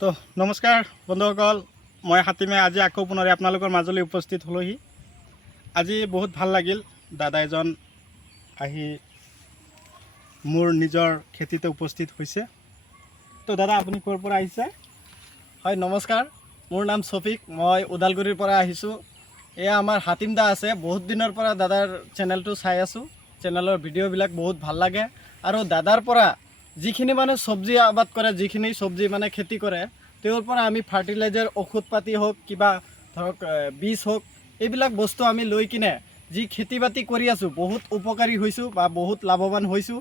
তো নমস্কাৰ বন্ধুসকল, মই হাতিমে আজি আকৌ পুনৰে আপোনালোকৰ মাজলৈ উপস্থিত হলোহি। আজি বহুত ভাল লাগিল, দাদা এজন আহি মোৰ নিজৰ খেতিতে উপস্থিত হৈছে। তো দাদা আপুনি ক'ৰ পৰা আহিছে? হয় নমস্কাৰ, মোৰ নাম শফিক, মই ওদালগুৰিৰ পৰা আহিছোঁ। এয়া আমাৰ হাতিম দা আছে, বহুত দিনৰ পৰা দাদাৰ চেনেলটো চাই আছোঁ। চেনেলৰ ভিডিঅ'বিলাক বহুত ভাল লাগে আৰু দাদাৰ পৰা যিখিনি মানে চব্জি আবাদ কৰে, যিখিনি চব্জি মানে খেতি কৰে, তেওঁৰ পৰা আমি ফাৰ্টিলাইজাৰ ঔষধ পাতি হওক, কিবা ধৰক বীজ হওক, এইবিলাক বস্তু আমি লৈ কিনে যি খেতি বাতি কৰি আছোঁ বহুত উপকাৰী হৈছোঁ বা বহুত লাভৱান হৈছোঁ।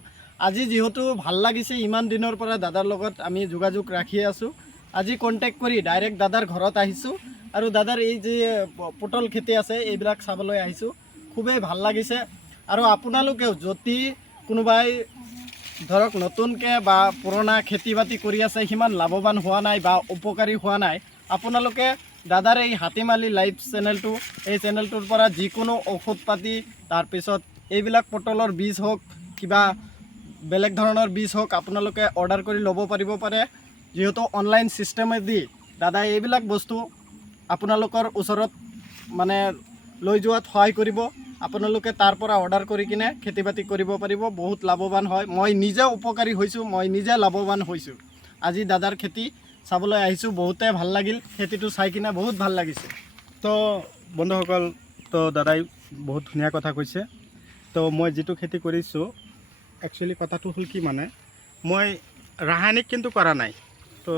আজি যিহেতু ভাল লাগিছে, ইমান দিনৰ পৰা দাদাৰ লগত আমি যোগাযোগ ৰাখি আছোঁ। আজি কণ্টেক্ট কৰি ডাইৰেক্ট দাদাৰ ঘৰত আহিছোঁ আৰু দাদাৰ এই যে পটল খেতি আছে এইবিলাক চাবলৈ আহিছোঁ। খুবেই ভাল লাগিছে। আৰু আপোনালোকেও যদি কোনোবাই ধৰক নতুনকৈ বা পুৰণা খেতি বাতি কৰি আছে, সিমান লাভৱান হোৱা নাই বা উপকাৰী হোৱা নাই, আপোনালোকে দাদাৰ এই হাতিমালি লাইভ চেনেলটো, এই চেনেলটোৰ পৰা যিকোনো ঔষধ পাতি, তাৰপিছত এইবিলাক পটলৰ বীজ হওক, কিবা বেলেগ ধৰণৰ বীজ হওক, আপোনালোকে অৰ্ডাৰ কৰি ল'ব পাৰিব পাৰে। যিহেতু অনলাইন ছিষ্টেমেদি দাদাই এইবিলাক বস্তু আপোনালোকৰ ওচৰত মানে লৈ যোৱাত সহায় কৰিব। আপোনালোকে তাৰ পৰা অৰ্ডাৰ কৰি কিনে খেতি বাতি কৰিব পাৰিব, বহুত লাভৱান হয়। মই নিজে উপকাৰী হৈছোঁ, মই নিজে লাভৱান হৈছোঁ। আজি দাদাৰ খেতি চাবলৈ আহিছোঁ, বহুতে ভাল লাগিল, খেতিটো চাই কিনে বহুত ভাল লাগিছে। তো বন্ধুসকল, তো দাদাই বহুত ধুনীয়া কথা কৈছে। তো মই যিটো খেতি কৰিছোঁ, একচুৱেলি কথাটো হ'ল কি, মানে মই ৰাসায়নিক কিন্তু কৰা নাই। তো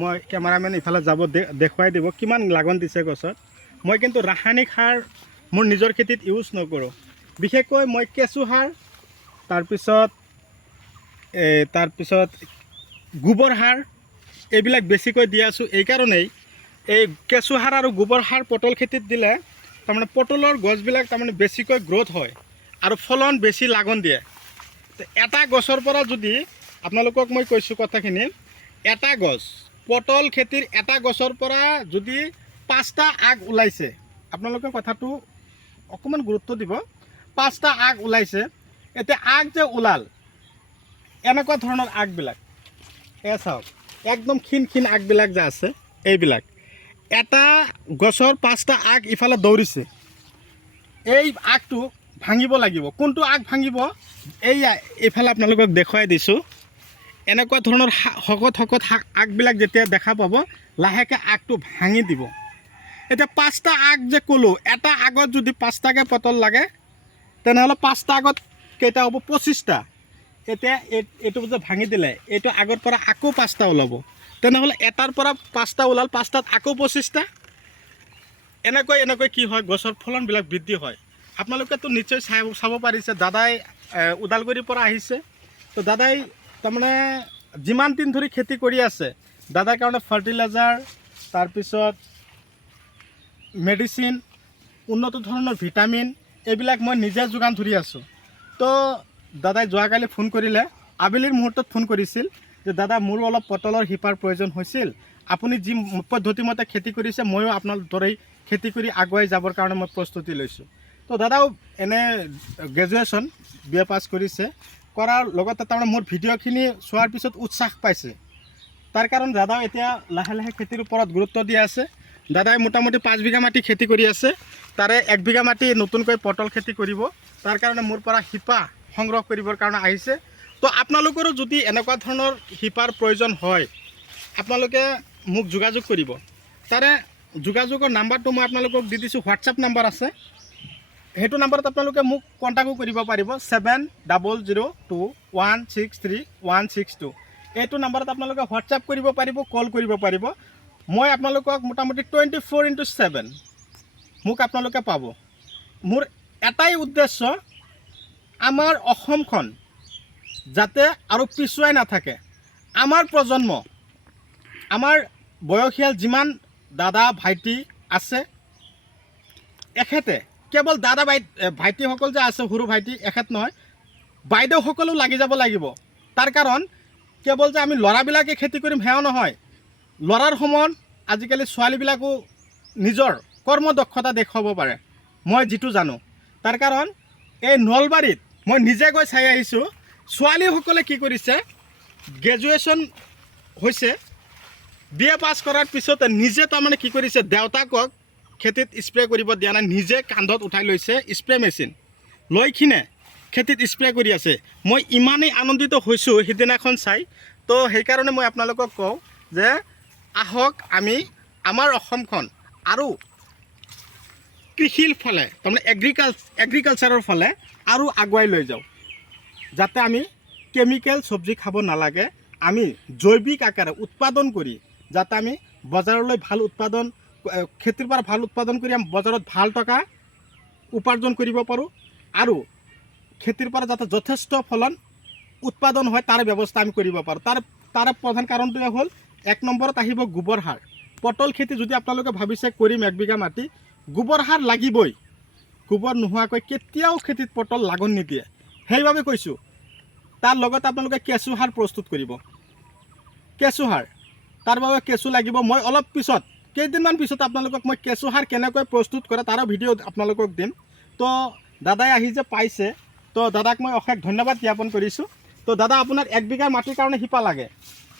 মই কেমেৰামেন ইফালে যাব দেখুৱাই দিব কিমান লাগন দিছে গছত। মই কিন্তু ৰাসায়নিক সাৰ মোৰ নিজৰ খেতিত ইউজ নকৰোঁ। বিশেষকৈ মই কেঁচু সাৰ, তাৰপিছত গোবৰ সাৰ এইবিলাক বেছিকৈ দি আছোঁ। এইকাৰণেই এই কেঁচু সাৰ আৰু গোবৰ সাৰ পটল খেতিত দিলে তাৰমানে পটলৰ গছবিলাক তাৰমানে বেছিকৈ গ্ৰ'থ হয় আৰু ফলন বেছি লাগন দিয়ে। এটা গছৰ পৰা যদি আপোনালোকক মই কৈছোঁ কথাখিনি, এটা গছ পটল খেতিৰ এটা গছৰ পৰা যদি 5টা আগ ওলাইছে, আপোনালোকে কথাটো অকণমান গুৰুত্ব দিব। 5টা আগ ওলাইছে, এতিয়া আগ যে ওলাল, এনেকুৱা ধৰণৰ আগবিলাক চাওক, একদম ক্ষীণ ক্ষীণ আগবিলাক যে আছে, এইবিলাক এটা গছৰ 5টা আগ ইফালে দৌৰিছে। এই আগটো ভাঙিব লাগিব। কোনটো আগ ভাঙিব? এইফালে আপোনালোকক দেখুৱাই দিছোঁ। এনেকুৱা ধৰণৰ শকত শকত আগবিলাক যেতিয়া দেখা পাব, লাহেকৈ আগটো ভাঙি দিব। এতিয়া 5টা আগ যে ক'লোঁ, এটা আগত যদি 5টাকৈ পটল লাগে, তেনেহ'লে 5টা আগত কেইটা হ'ব? 25টা। এতিয়া এইটো যে ভাঙি দিলে, এইটো আগৰ পৰা আকৌ 5টা ওলাব, তেনেহ'লে এটাৰ পৰা 5টা ওলাল, 5টাত আকৌ 25টা। এনেকৈ কি হয়, গছৰ ফলনবিলাক বৃদ্ধি হয়। আপোনালোকেতো নিশ্চয় চাব পাৰিছে, দাদাই ওদালগুৰিৰ পৰা আহিছে। তো দাদাই তাৰমানে যিমান দিন ধৰি খেতি কৰি আছে, দাদাৰ কাৰণে ফাৰ্টিলাইজাৰ, তাৰপিছত মেডিচিন, উন্নত ধৰণৰ ভিটামিন, এইবিলাক মই নিজে যোগান ধৰি আছোঁ। তো দাদাই যোৱাকালি ফোন কৰিলে, আবেলিৰ মুহূৰ্তত ফোন কৰিছিল যে দাদা মোৰো অলপ পটলৰ শিপাৰ প্ৰয়োজন হৈছিল, আপুনি যি পদ্ধতিমতে খেতি কৰিছে, ময়ো আপোনাৰ দৰেই খেতি কৰি আগুৱাই যাবৰ কাৰণে মই প্ৰস্তুতি লৈছোঁ। তো দাদাও এনে গ্ৰেজুৱেশ্যন BA পাছ কৰিছে, কৰাৰ লগতে তাৰমানে মোৰ ভিডিঅ'খিনি চোৱাৰ পিছত উৎসাহ পাইছে। তাৰ কাৰণ দাদাও এতিয়া লাহে লাহে খেতিৰ ওপৰত গুৰুত্ব দি আছে। দাদাই মোটামুটি 5 বিঘা মাটি খেতি কৰি আছে, তাৰে 1 বিঘা মাটি নতুনকৈ পটল খেতি কৰিব। তাৰ কাৰণে মোৰ পৰা শিপা সংগ্ৰহ কৰিবৰ কাৰণে আহিছে। তো আপোনালোকৰো যদি এনেকুৱা ধৰণৰ শিপাৰ প্ৰয়োজন হয়, আপোনালোকে মোক যোগাযোগ কৰিব। তাৰে যোগাযোগৰ নাম্বাৰটো মই আপোনালোকক দি দিছোঁ, হোৱাটছআপ নাম্বাৰ আছে। সেইটো নাম্বাৰত আপোনালোকে মোক কণ্টেক্টো কৰিব পাৰিব, 7002163162। এইটো নাম্বাৰত আপোনালোকে হোৱাটছআপ কৰিব পাৰিব, কল কৰিব পাৰিব। মই আপোনালোকক মোটামুটি 24/7 মোক আপোনালোকে পাব। মোৰ এটাই উদ্দেশ্য, আমাৰ অসমখন যাতে আৰু পিছুৱাই নাথাকে। আমাৰ প্ৰজন্ম, আমাৰ বয়সীয়াল যিমান দাদা ভাইটি আছে, এখেতে কেৱল দাদা ভাইটিসকল যে আছে, সৰু ভাইটি এখেত নহয়, বাইদেউসকলো লাগি যাব লাগিব। তাৰ কাৰণ কেৱল যে আমি ল'ৰাবিলাকে খেতি কৰিম সেয়াও নহয়, ল'ৰাৰ সমান আজিকালি ছোৱালীবিলাকো নিজৰ কৰ্মদক্ষতা দেখুৱাব পাৰে, মই যিটো জানো। তাৰ কাৰণ এই নলবাৰীত মই নিজে গৈ চাই আহিছোঁ, ছোৱালীসকলে কি কৰিছে, গ্ৰেজুৱেশ্যন হৈছে, BA পাছ কৰাৰ পিছত নিজে তাৰমানে কি কৰিছে দেউতাকক খেতিত স্প্ৰে কৰিব দিয়া নাই নিজে কান্ধত উঠাই লৈছে স্প্ৰে মেচিন লৈ কিনে খেতিত স্প্ৰে কৰি আছে মই ইমানেই আনন্দিত হৈছোঁ সিদিনাখন চাই তো সেইকাৰণে মই আপোনালোকক কওঁ যে আহক আমি আমাৰ অসমখন আৰু কৃষিৰ ফালে তাৰমানে এগ্ৰিকালচাৰৰ ফালে আৰু আগুৱাই লৈ যাওঁ যাতে আমি কেমিকেল চব্জি খাব নালাগে আমি জৈৱিক আকাৰে উৎপাদন কৰি যাতে আমি বজাৰলৈ ভাল উৎপাদন খেতিৰ পৰা ভাল উৎপাদন কৰি আমি বজাৰত ভাল টকা উপাৰ্জন কৰিব পাৰোঁ আৰু খেতিৰ পৰা যাতে যথেষ্ট ফলন উৎপাদন হয় তাৰ ব্যৱস্থা আমি কৰিব পাৰোঁ তাৰ প্ৰধান কাৰণটোৱে হ'ল 1 নম্বৰত আহিব গোবৰ সাৰ পটল খেতি যদি আপোনালোকে ভাবিছে কৰিম 1 বিঘা মাটি গোবৰ সাৰ লাগিবই গোবৰ নোহোৱাকৈ কেতিয়াও খেতিত পটল লাগন নিদিয়ে সেইবাবে কৈছোঁ তাৰ লগতে আপোনালোকে কেঁচু সাৰ প্ৰস্তুত কৰিব কেঁচু সাৰ তাৰ বাবে কেঁচু লাগিব মই অলপ পিছত কেইদিনমান পিছত আপোনালোকক মই কেঁচু সাৰ কেনেকৈ প্ৰস্তুত কৰে তাৰো ভিডিঅ' আপোনালোকক দিম তো দাদাই আহি যে পাইছে তো দাদাক মই অশেষ ধন্যবাদ জ্ঞাপন কৰিছোঁ তো দাদা আপোনাৰ 1 বিঘা মাটিৰ কাৰণে শিপা লাগে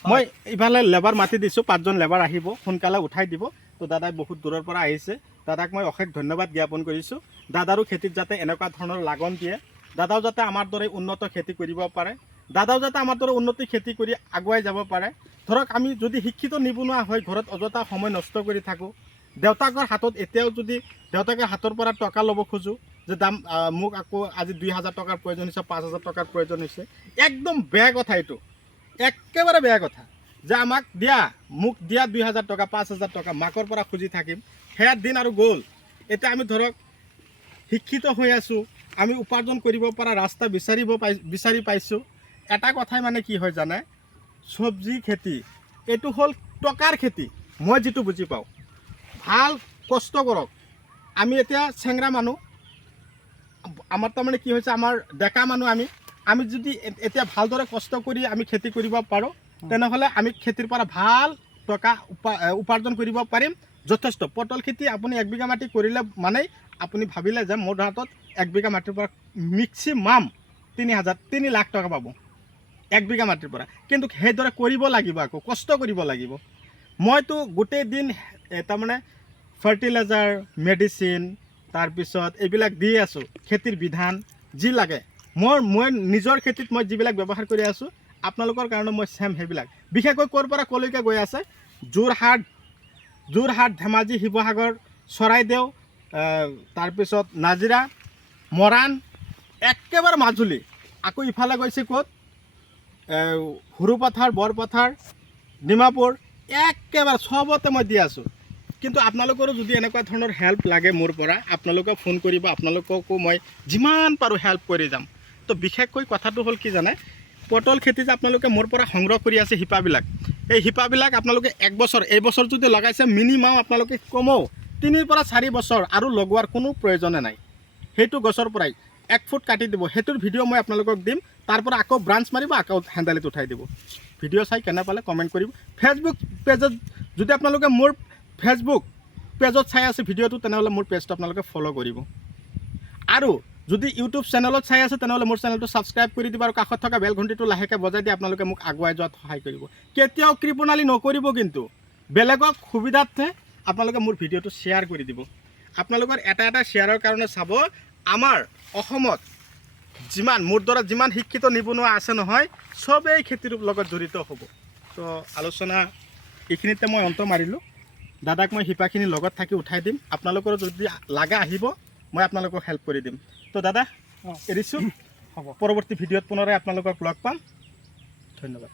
মই ইফালে লেবাৰ মাতি দিছোঁ 5জন লেবাৰ আহিব সোনকালে উঠাই দিব তো দাদাই বহুত দূৰৰ পৰা আহিছে দাদাক মই অশেষ ধন্যবাদ জ্ঞাপন কৰিছোঁ দাদাৰো খেতিত যাতে এনেকুৱা ধৰণৰ লাগন দিয়ে দাদাও যাতে আমাৰ দৰে উন্নত খেতি কৰিব পাৰে দাদাও যাতে আমাৰ দৰে উন্নতি খেতি কৰি আগুৱাই যাব পাৰে ধৰক আমি যদি শিক্ষিত নিবনুৱা হৈ ঘৰত অযথা সময় নষ্ট কৰি থাকোঁ দেউতাকৰ হাতত এতিয়াও যদি দেউতাকে হাতৰ পৰা টকা ল'ব খোজোঁ যে দাম মোক আকৌ আজি 2000 টকাৰ প্ৰয়োজন হৈছে 5000 টকাৰ প্ৰয়োজন হৈছে একদম বেয়া কথা এইটো একেবাৰে বেয়া কথা যে আমাক মোক দিয়া 2000 টকা 5000 টকা মাকৰ পৰা খুজি থাকিম সেয়া দিন আৰু গ'ল এতিয়া আমি ধৰক শিক্ষিত হৈ আছোঁ আমি উপাৰ্জন কৰিব পৰা ৰাস্তা বিচাৰি পাইছোঁ এটা কথাই মানে কি হয় জানে চব্জি খেতি এইটো হ'ল টকাৰ খেতি মই যিটো বুজি পাওঁ ভাল কষ্ট কৰক আমি এতিয়া চেংৰা মানুহ আমাৰ তাৰমানে কি হৈছে আমাৰ ডেকা মানুহ আমি যদি এতিয়া ভালদৰে কষ্ট কৰি আমি খেতি কৰিব পাৰোঁ তেনেহ'লে আমি খেতিৰ পৰা ভাল টকা উপাৰ্জন কৰিব পাৰিম যথেষ্ট পটল খেতি আপুনি 1 বিঘা মাটি কৰিলে মানে আপুনি ভাবিলে যে মোৰ হাতত 1 বিঘা মাটিৰ পৰা মেক্সিমাম 3 লাখ টকা পাব 1 বিঘা মাটিৰ পৰা কিন্তু সেইদৰে কৰিব লাগিব আকৌ কষ্ট কৰিব লাগিব মইতো গোটেই দিন তাৰমানে ফাৰ্টিলাইজাৰ মেডিচিন তাৰপিছত এইবিলাক দি আছোঁ খেতিৰ বিধান যি লাগে মই নিজৰ খেতিত মই যিবিলাক ব্যৱহাৰ কৰি আছোঁ আপোনালোকৰ কাৰণে মই চেম সেইবিলাক বিশেষকৈ ক'ৰ পৰা ক'লৈকে গৈ আছে যোৰহাট ধেমাজি শিৱসাগৰ চৰাইদেউ তাৰপিছত নাজিৰা মৰাণ একেবাৰে মাজুলী আকৌ ইফালে গৈছে ক'ত সৰুপথাৰ বৰপথাৰ ডিমাপুৰ একেবাৰে চবতে মই দি আছোঁ কিন্তু আপোনালোকৰো যদি এনেকুৱা ধৰণৰ হেল্প লাগে মোৰ পৰা আপোনালোকে ফোন কৰিব আপোনালোককো মই যিমান পাৰোঁ হেল্প কৰি যাম তো বিশেষকৈ কথাটো হ'ল কি জানে পটল খেতি যে আপোনালোকে মোৰ পৰা সংগ্ৰহ কৰি আছে শিপাবিলাক এই শিপাবিলাক আপোনালোকে 1 বছৰ এই বছৰ যদি লগাইছে মিনিমাম আপোনালোকে কমেও 3 পৰা 4 বছৰ আৰু লগোৱাৰ কোনো প্ৰয়োজনে নাই সেইটো গছৰ পৰাই 1 ফুট কাটি দিব সেইটোৰ ভিডিঅ' মই আপোনালোকক দিম তাৰ পৰা আকৌ ব্ৰাঞ্চ মাৰিব আকৌ হেণ্ডালিত উঠাই দিব ভিডিঅ' চাই কেনে পালে কমেণ্ট কৰিব ফেচবুক পেজত যদি আপোনালোকে মোৰ ফেচবুক পেজত চাই আছে ভিডিঅ'টো তেনেহ'লে মোৰ পেজটো আপোনালোকে ফ'ল' কৰিব আৰু যদি ইউটিউব চেনেলত চাই আছে তেনেহ'লে মোৰ চেনেলটো ছাবস্ক্ৰাইব কৰি দিব আৰু কাষত থকা বেল ঘণ্টিটো লাহেকৈ বজাই দি আপোনালোকে মোক আগুৱাই যোৱাত সহায় কৰিব কেতিয়াও কৃপণালী নকৰিব কিন্তু বেলেগক সুবিধাৰ্থে আপোনালোকে মোৰ ভিডিঅ'টো শ্বেয়াৰ কৰি দিব আপোনালোকৰ এটা শ্বেয়াৰৰ কাৰণে চাব আমাৰ অসমত মোৰ দ্বাৰা যিমান শিক্ষিত নিবনুৱা আছে নহয় চবেই খেতিৰ লগত জড়িত হ'ব তো আলোচনা এইখিনিতে মই অন্ত মাৰিলোঁ দাদাক মই শিপাখিনি লগত থাকি উঠাই দিম আপোনালোকৰ যদি লাগা আহিব মই আপোনালোকক হেল্প কৰি দিম তো দাদা এৰিছোঁ হ'ব পৰৱৰ্তী ভিডিঅ'ত পুনৰাই আপোনালোকক লগ পাম ধন্যবাদ